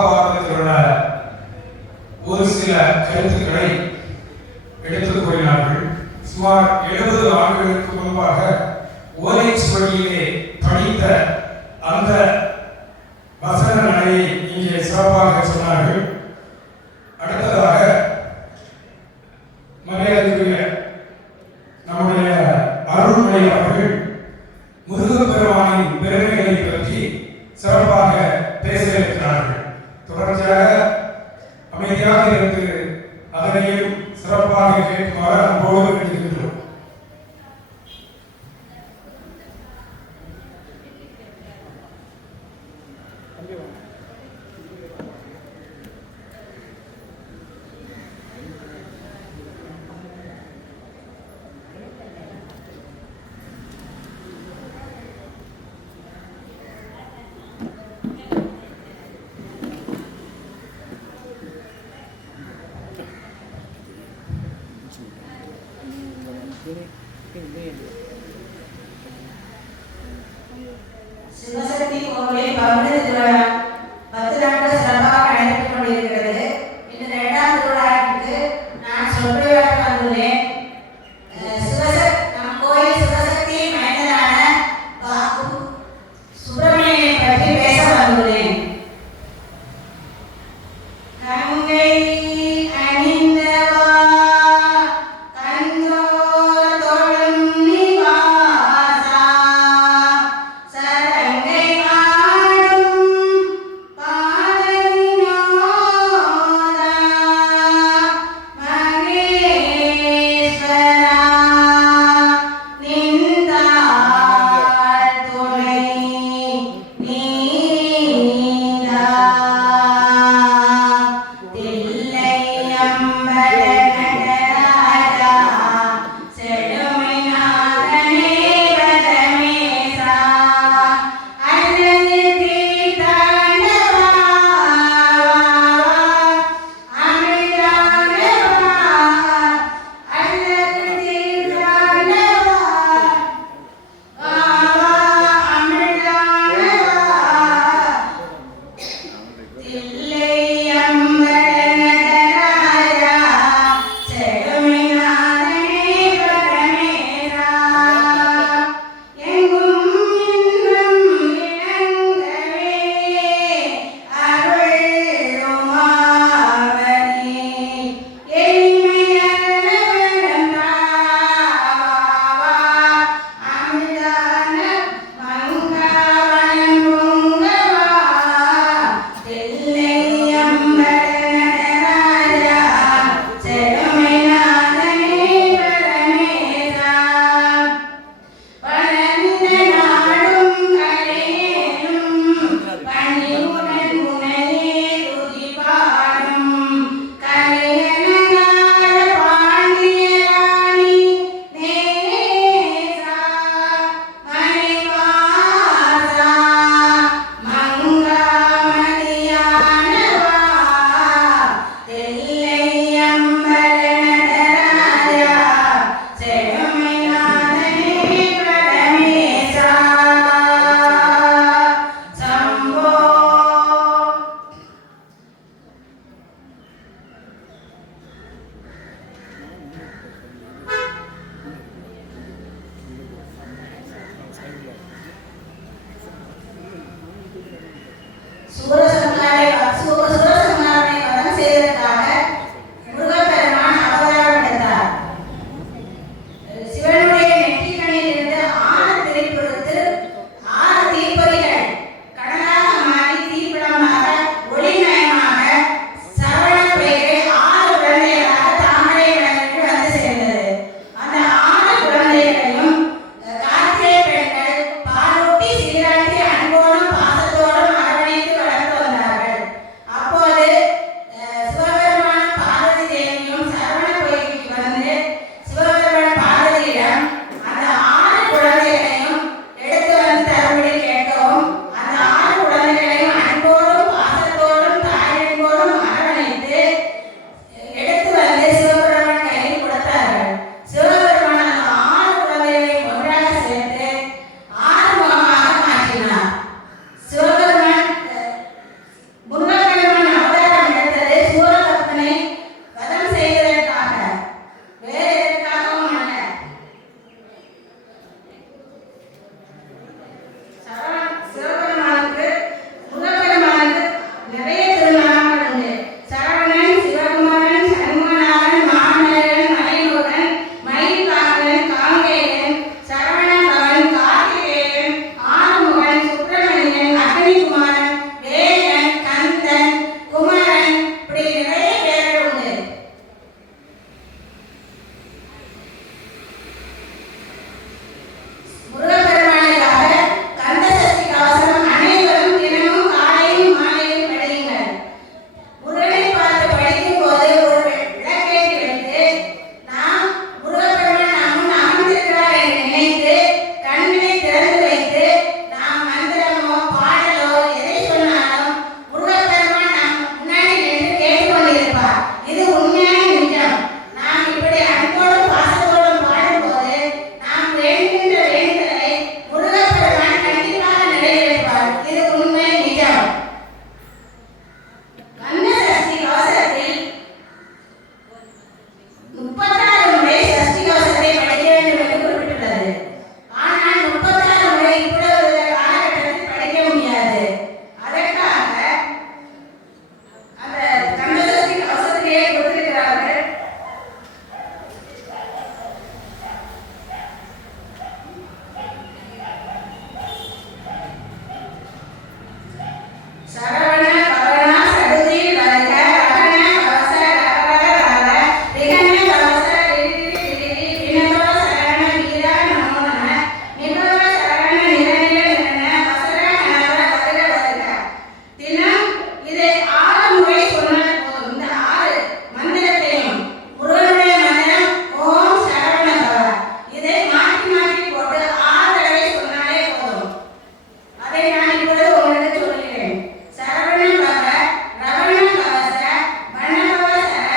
சிவாபாரதத்தில் உள்ள ஒரு சில கருத்துக்களை எடுத்துக் கூறினார்கள். சுமார் 70 ஆண்டுகளுக்கு முன்பாக ஓலைச்சுவடியிலே படித்த அந்த வசன நடையை இங்கே சிறப்பாக சொன்னார்கள். அடுத்ததாக மரியாதைக்குரிய நம்முடைய அருள்மொழி அவர்கள் முருகப்பெருமானின் பெருமைகளை பற்றி சிறப்பாக பேச இருக்கிறார்கள். தொடர்ச்சியாக அமைதியாக இருந்து அதனையும் சிறப்பாக கேட்குமாறு அன்போடு வேண்டுகின்றோம். சிவசக்தி கோவிலில் 10 நாட்கள் சிறப்பாக நடைபெற்றுக் கொண்டிருக்கிறது. இந்த 2ஆம் திருவிழாவிற்கு நான் சொற்பொழிவாக வந்துள்ளேன். நம் கோயில் சிவசக்தி மைந்தனான சுப்பிரமணியனை பற்றி பேச வந்துள்ளேன். கங்கை அணிந்தவா இல்லை இதை 6 முறை சொன்னால் போதும். இந்த 6 மந்திரத்தையும் முருகனுடைய மந்திரம் ஓம் சரவண பவ. இதை மாற்றி மாற்றி போட்டு 6 தடவை சொன்னாலே போதும். அதை நான் இப்பொழுது உங்களுக்கு சொல்கிறேன். சரவண பவ, ரவண கவச, வனபவ சர,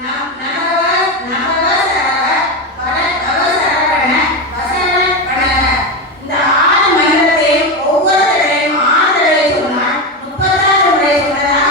நபவ சரவ, பரபவ சரவண, வசவ வனக. இந்த 6 மந்திரத்தையும் ஒவ்வொரு தடவையும் 6 தடவை சொன்னால் 36 முறை சொன்னதாக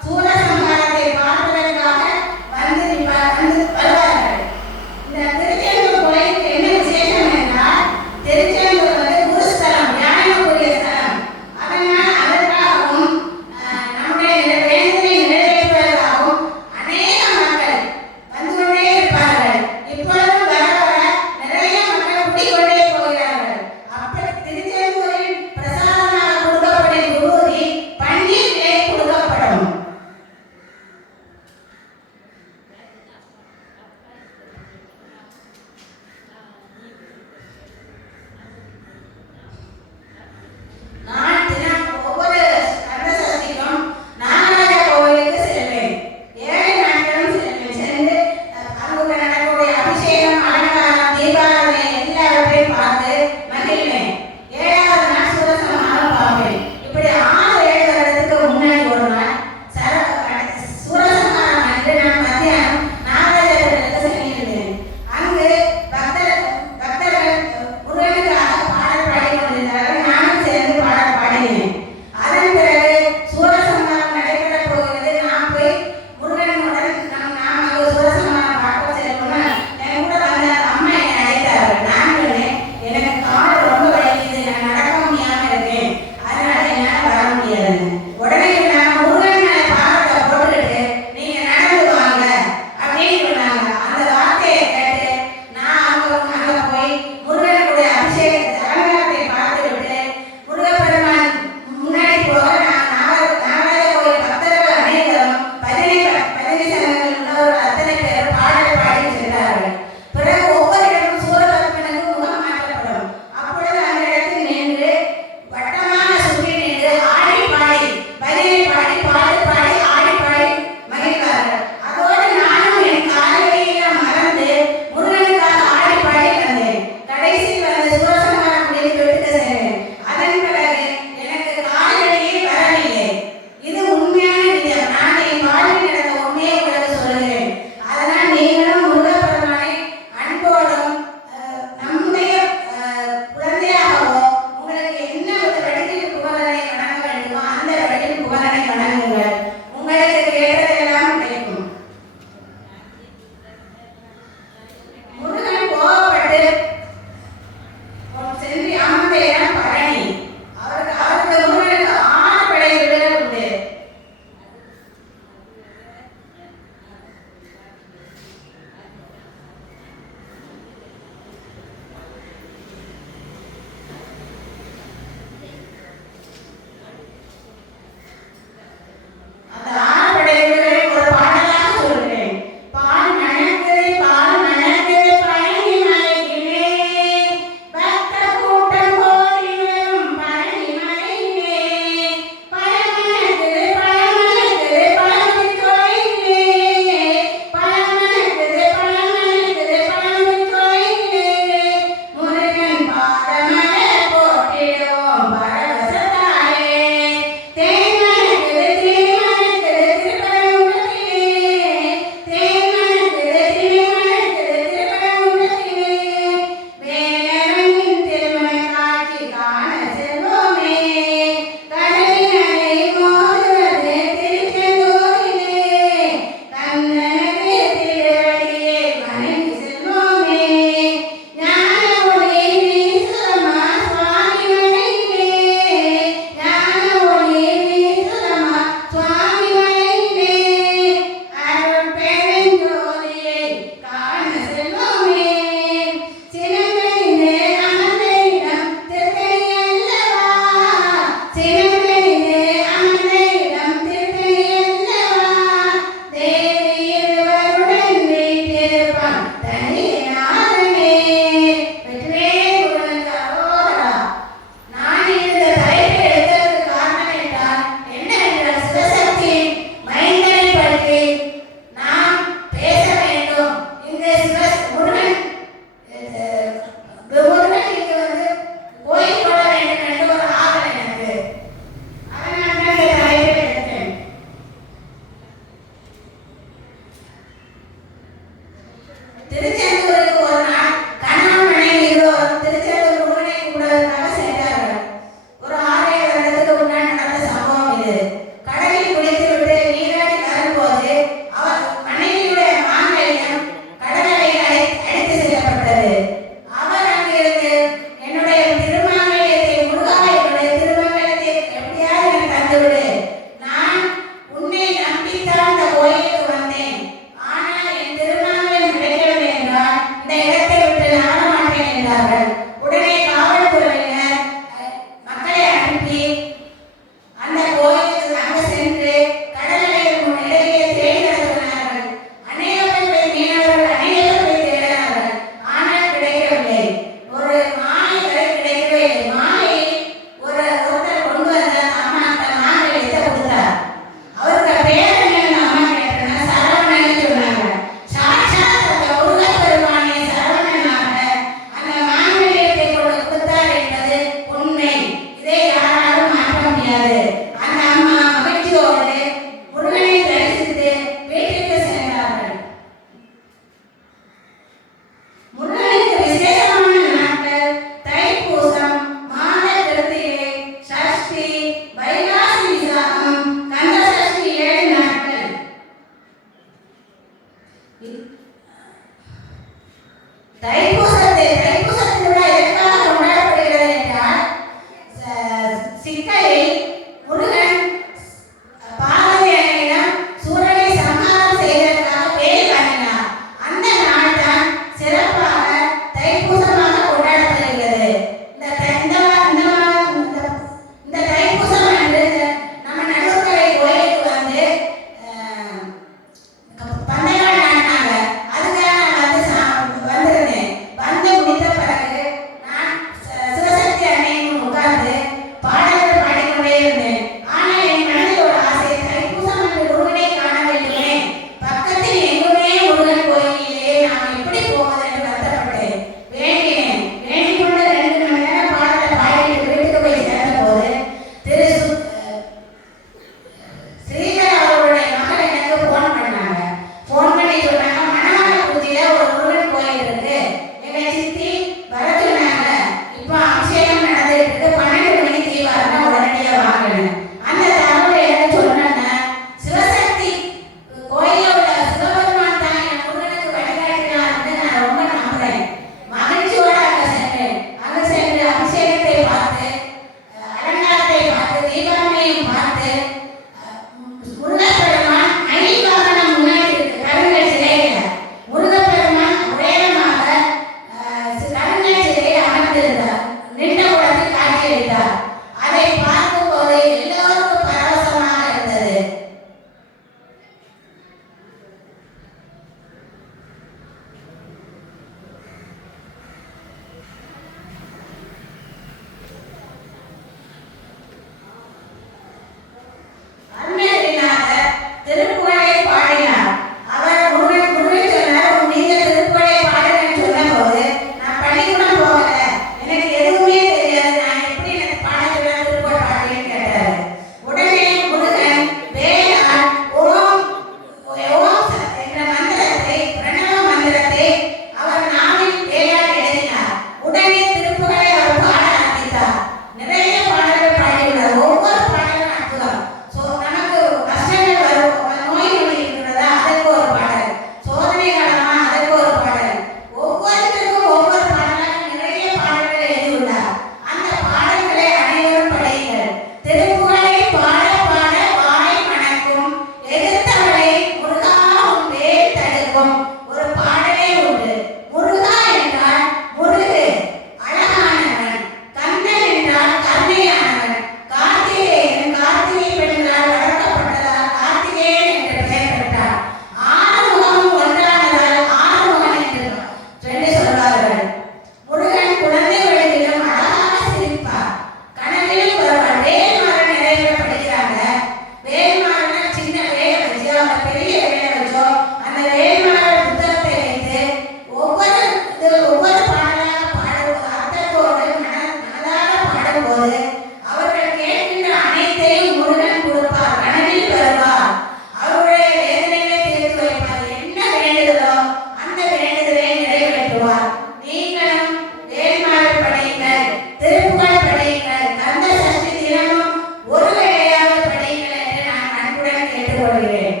கேட்டுக்கொள்கிறேன்.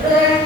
முருகன்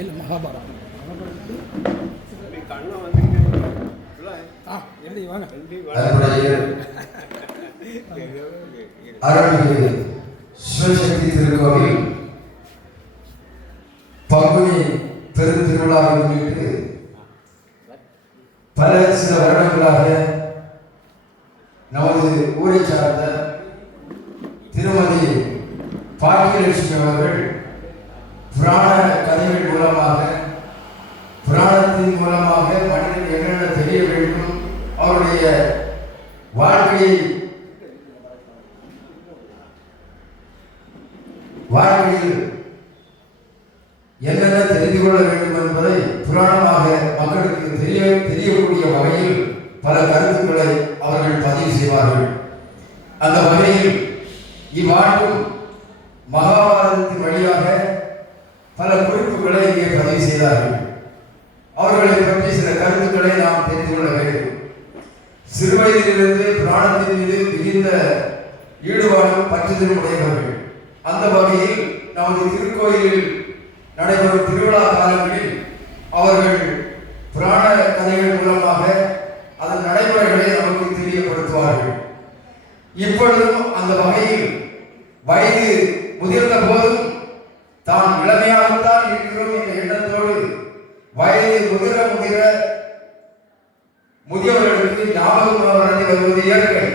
இல்லை மகாபாரதம் எழுதி வாங்க. அருள்மிகு சிவசக்தி திருக்கோவில் பங்குனி பெருந்திருவிழாவை முன்னிட்டு சில வருடங்களாக நமது ஊரை சார்ந்த திருமதி பாக்கியலட்சுமி அவர்கள் புராண கதைகள் மூலமாக புராணத்தின் மூலமாக மனிதன் என்னென்ன தெரிய வேண்டும், அவருடைய வாழ்க்கையில் என்னென்ன தெரிந்து கொள்ள வேண்டும் என்பதை புராணமாக மக்களுக்கு தெரியக்கூடிய வகையில் பல கருத்துக்களை அவர்கள் பதிவு செய்வார்கள். அந்த வகையில் இவ்வாண்டும் மகாபாரதத்தின் வழியாக பல குறிப்புகளை இங்கே பதிவு செய்தார்கள். அவர்களை பற்றி சில கருத்துக்களை நாம் தெரிந்து கொள்ள வேண்டும். சிறுவயதிலிருந்து புராணத்தின் மீது மிகுந்த ஈடுபாடும் பற்றுதலும் உடையவர்கள். அந்த வகையில் நமது திருக்கோயிலில் நடைபெறும் திருவிழா காலங்களில் அவர்கள் புராண கதைகள் மூலமாக அதன் நடைமுறைகளை நமக்கு தெரியப்படுத்துவார்கள். இப்பொழுதும் அந்த வகையில் வயது முதிர்ந்த போதும் தான் இளமையாகத்தான் இருக்கிறோம் என்ற எண்ணத்தோடு வயது முதிர முதியவர்களுக்கு ஞாபகம் வருவது இயற்கை.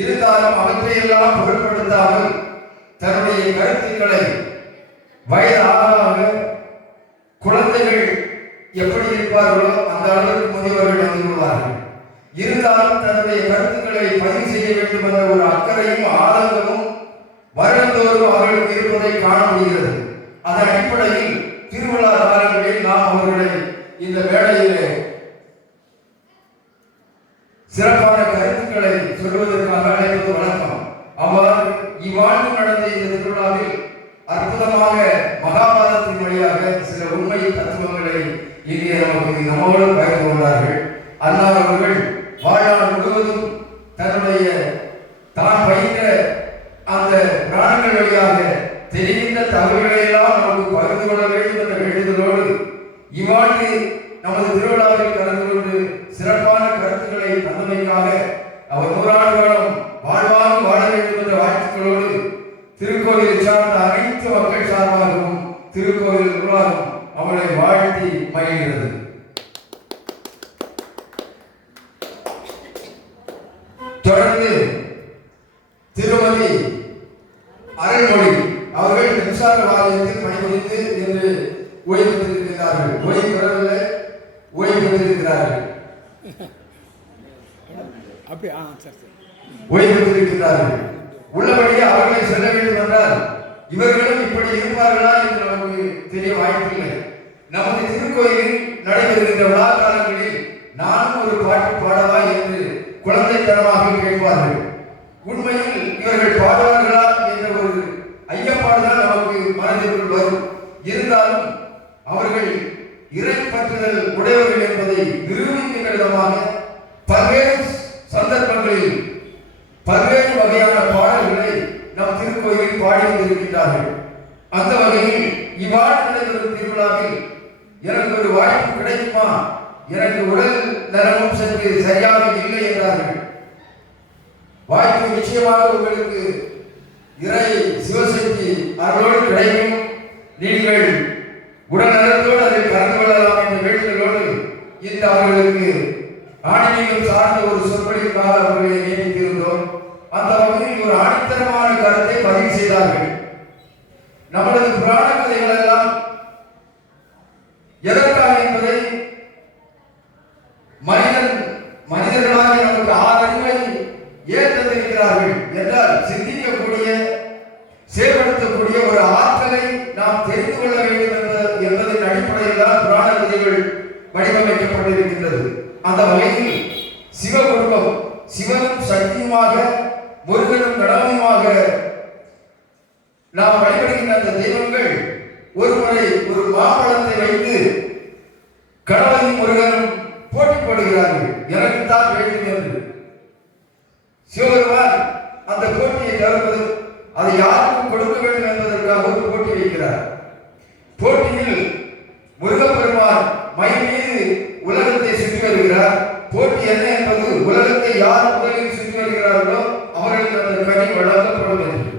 இருந்தாலும் அவற்றையெல்லாம் பொருட்படுத்தாமல் தன்னுடைய கருத்துக்களை வயது ஆக குழந்தைகள் எப்படி இருப்பார்களோ அந்த அளவுக்கு முதியவர்கள் வந்து கொள்வார்கள். இருந்தாலும் தன்னுடைய கருத்துக்களை பதிவு செய்ய வேண்டும் என்ற ஒரு அக்கறையும் ஆதங்கமும் வருடந்தோறும் அவர்களுக்கு இருப்பதை காண முடிகிறது. அதன் அடிப்படையில் திருவிழா காலங்களில் நாம் அவர்களை இந்த வேளையிலே சிறப்பான கருத்துக்களை சொல்வதற்காக அழைப்பது வழக்கம். அவ்வாறு இவ்வாண்டு நடந்த இந்த திருவிழாவில் அற்புதமாக மகாபாரதத்தின் வழியாக சில உண்மை தத்துவங்களை இங்கே நம்மோடு பகிர்ந்து கொண்டார்கள். அன்னார் அவர்கள் வாழ்நாள் முழுவதும் தன்னுடைய தான் பயின்ற அந்த பிராணங்கள் வழியாக தெரிகின்ற தகவல்களை எல்லாம் நமக்கு பகிர்ந்து கொள்ள வேண்டும் என்ற வேண்டுதலோடு இவ்வாண்டு நமது திருவிழாவில் கலந்து கொண்டு சிறப்பான கருத்துக்களை தந்தமைக்காக அவர் 100 ஆண்டு காலம் வாழ்வாங்க வாழ வேண்டும் என்ற வாழ்த்துக்களோடு திருக்கோவில் சார்ந்த அனைத்து மக்கள் சார்பாகவும் திருக்கோவில் நிர்வாகம் அவளை வாழ்த்தி மகிழ்கிறது. தொடர்ந்து திருமதி அருள்மொழி அவர்கள் மின்சார வாரியத்தில் பணிபுரிந்து இன்று ஓய்வு பெற்றிருக்கிறார்கள். ஓய்வு பெறவில்லை, ஓய்வு பெற்றிருக்கிறார்கள். ஓய்வு பெற்றிருக்கிறார்கள். உள்ளபடியே அவர்களை செல்ல வேண்டும் என்றால் இவர்களும் இப்படி இருப்பார்களா என்று நமக்கு தெரிய வாய்ப்பில்லை. நமது திருக்கோயிலில் நடைபெறுகின்ற விழா காலங்களில் நானும் ஒரு பாட்டு பாடவா என்று குழந்தைத்தனமாக கேட்பார்கள். உண்மையில் இவர்கள் பாடுவார்களா என்ற ஒரு ஐயப்பாடுதான் நமக்கு மனதிற்குள் வரும். இருந்தாலும் அவர்கள் இறை பற்றுதல் உடையவர்கள் என்பதை நிரூபிக்கின்ற விதமாக பல்வேறு சந்தர்ப்பங்களில் பல்வேறு வகையான பாடல்களை நம் திருக்கோயிலில் பாடி வந்திருக்கின்றார்கள். அந்த வகையில் இவ்வாறு நடைபெறும் திருவிழாவில் எனக்கு ஒரு வாய்ப்பு கிடைக்குமா, எனக்கு உடல் நலமும் சற்று சரியாக இல்லை என்றார்கள். வாய்ப்பு நிச்சயமாக உங்களுக்கு இறை சிவசக்தி அருளோடு கிடைக்கும். நீங்கள் உடல் நலத்தோடு அதில் கலந்து கொள்ளலாம் என்ற வேண்டுதலோடு இந்த அவர்களுக்கு ஆன்மீகம் சார்ந்த ஒரு சொற்பொழிவுக்காக அவர்களை நியமித்திருந்தோம். அந்த வகையில் ஒரு ஆணித்தரமான கருத்தை பதிவு செய்தார்கள். நமது புராண கதைகள் எல்லாம் எதற்காக என்பதை மனிதர்களாக நமக்கு 6 அறிவை ஏன் தந்திருக்கிறார்கள் என்றால் சிந்திக்கக்கூடிய செயல்படுத்தக்கூடிய ஒரு ஆற்றலை நாம் தெரிந்து கொள்ள வேண்டும் என்பதன் அடிப்படையில் தான் புராண கதைகள் வடிவமைக்கப்பட்டிருக்கின்றது. அந்த வகையில் சிவகுடும்பம் சிவனும் சக்தியுமாக முருகனும் கடவுளுமாக நாம் வழிபடுகின்ற அந்த தெய்வங்கள் ஒருமுறை ஒரு மாம்பழத்தை வைத்து கடவுளும் முருகனும் போட்டி போடுகிறார்கள். எனக்குத்தான் வேண்டும் என்று சிவபெருமான் அந்த போட்டியை தவிர்ப்பது அதை யாருக்கும் கொடுக்க வேண்டும் என்பதற்காக ஒரு போட்டி வைக்கிறார். போட்டியில் முருகப்பெருமான் மயில் மீது உலகத்தை சுற்றி வருகிறார். போட்டி என்ன என்பது உலகத்தை யார் முதலில் சுற்றி வருகிறார்களோ அவர்களுக்கு அந்த கனி வழங்கப்படும் என்று.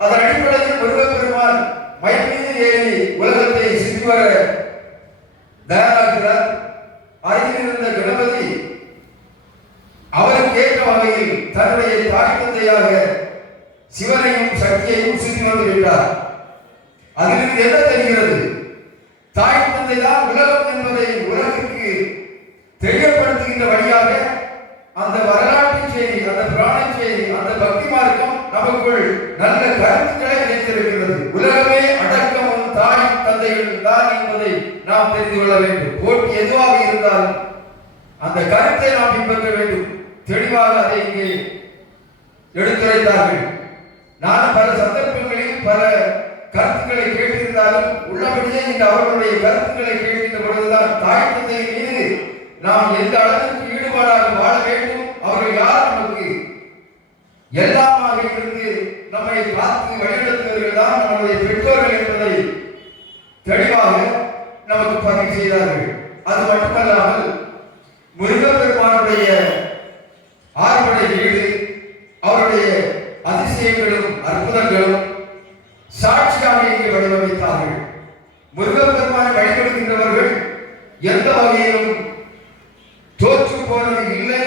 அதன் அடிப்படையில் முருகப்பெருமான் மயில் மீது ஏறி உலகத்தை சுற்றி வர தயாராகிறார். அருகில் இருந்த கணபதி அவருக்கு ஏற்ற வகையில் தன்னுடைய தாய் தந்தையாக சிவனையும் சக்தியையும் சுற்றி வந்து விட்டார். அதிலிருந்து என்ன தெரிகிறது? தாய் தந்தை தான் உலகம் என்பதை உலகிற்கு தெரியப்படுத்துகின்ற வழியாக அந்த வரலாற்று செய்தி, அந்த புராண செய்தி, அந்த பக்தி மார்க்கம் நமக்குள் நல்ல கருத்துக்களை இணைத்திருக்கிறது. உலகமே அடக்கமும் தாய் தந்தைகள் தான் என்பதை நாம் தெரிந்து கொள்ள வேண்டும். போட்டி எதுவாக இருந்தாலும் அந்த கருத்தை நாம் பின்பற்ற வேண்டும். தெளிவாக அதை இங்கே எடுத்துரைத்தார்கள். நான் பல சந்தர்ப்பங்களில் பல கருத்துக்களை கேட்டிருந்தாலும் உள்ளபடியே இந்த அவர்களுடைய கருத்துக்களை கேட்கின்ற பொழுதுதான் தாய் தந்தையின் மீது நாம் எந்த அளவிற்கு ஈடுபாடாக வாழ வேண்டும், அவர்கள் யார் நமக்கு எல்லாமாக இருந்து நம்மை பார்த்து வழிநடத்துவர்கள் தான் நம்முடைய பெற்றோர்கள் என்பதை தெளிவாக நமக்கு பதிவு செய்தார்கள். அது மட்டுமல்லாமல் முருகப்பெருமானுடைய ஆறுபடை வீடு, அவருடைய அதிசயங்களும் அற்புதங்களும் சாட்சியாக இங்கே வடிவமைத்தார்கள். முருகப்பெருமானை வழிபடுகின்றவர்கள் எந்த வகையிலும் தோற்று போனது இல்லை,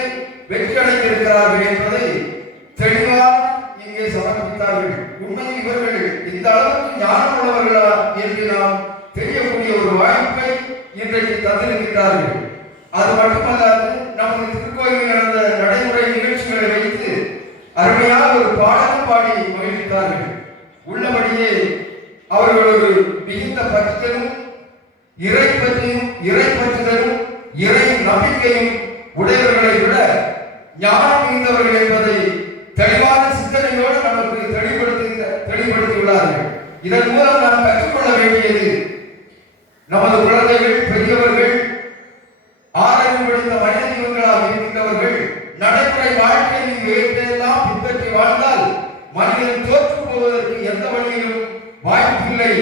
வெற்றி அடைந்திருக்கிறார்கள் என்பதை தெளிவாக இங்கே சமர்ப்பித்தார்கள். உண்மையில் இவர்கள் இந்த அளவுக்கு ஞானம் உள்ளவர்களா என்று நாம் தெரியக்கூடிய ஒரு வாய்ப்பை இன்றைக்கு தந்திருக்கிறார்கள். அது மட்டுமல்லாது நமது திருக்கோயிலில் நடந்த நடைமுறை நிகழ்ச்சிகளை வைத்து அருமையாக ஒரு பாடலும் பாடி மகிழ்ந்தார்கள். உள்ளபடியே அவர்கள் ஒரு மிகுந்த பற்றுதலும் இறை பற்றியும் இறை பற்றுதலும் இறை நம்பிக்கையும் உடையவர்களை விட ஞானம் மிகுந்தவர்கள் என்பதை தெளிவான சிந்தனையோடு நமக்கு தெளிவுபடுத்தியுள்ளார்கள். இதன் மூலம் நாம் கற்றுக்கொள்ள வேண்டியது, நமது குழந்தைகள், பெரியவர்கள், ஆராய்ச்சி படித்த மனித ஜீவங்களாக இருக்கின்றவர்கள் நடைமுறை வாழ்க்கையின் வேட்டையெல்லாம் பின்பற்றி வாழ்ந்தால் மனிதன் தோற்று போவதற்கு எந்த வழியிலும் வாய்ப்பில்லை,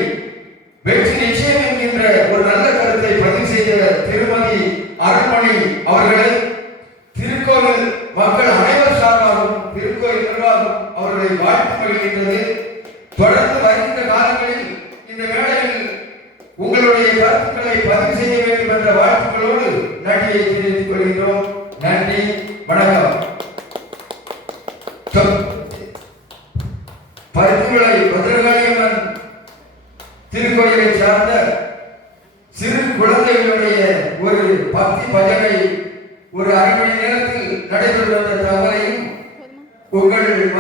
வெற்றி நிச்சயம் என்கின்ற ஒரு நல்ல கருத்தை பதிவு செய்த திருமதி அருள்மணி அவர்களை திருக்கோவில் மக்கள் அனைவர் சார்பாகவும் திருக்கோயில் நிர்வாகம் அவர்களை வாழ்த்து மகிழ்கின்றது. தொடர்ந்து வருகின்ற காலங்களில் இந்த வேளையில் உங்களுடைய கருத்துக்களை பதிவு செய்ய வேண்டும் என்ற வாழ்த்துக்களோடு நன்றியை தெரிவித்துக் கொள்கின்றோம். நன்றி, வணக்கம். பருத்திமலை பத்திரகாளியம்மன் திருக்கோயிலை சார்ந்த சிறு குழந்தைகளுடைய ஒரு பக்தி பஜனை ஒரு அரை மணி நேரத்தில் நடைபெறும் என்ற தகவலையும் உங்கள்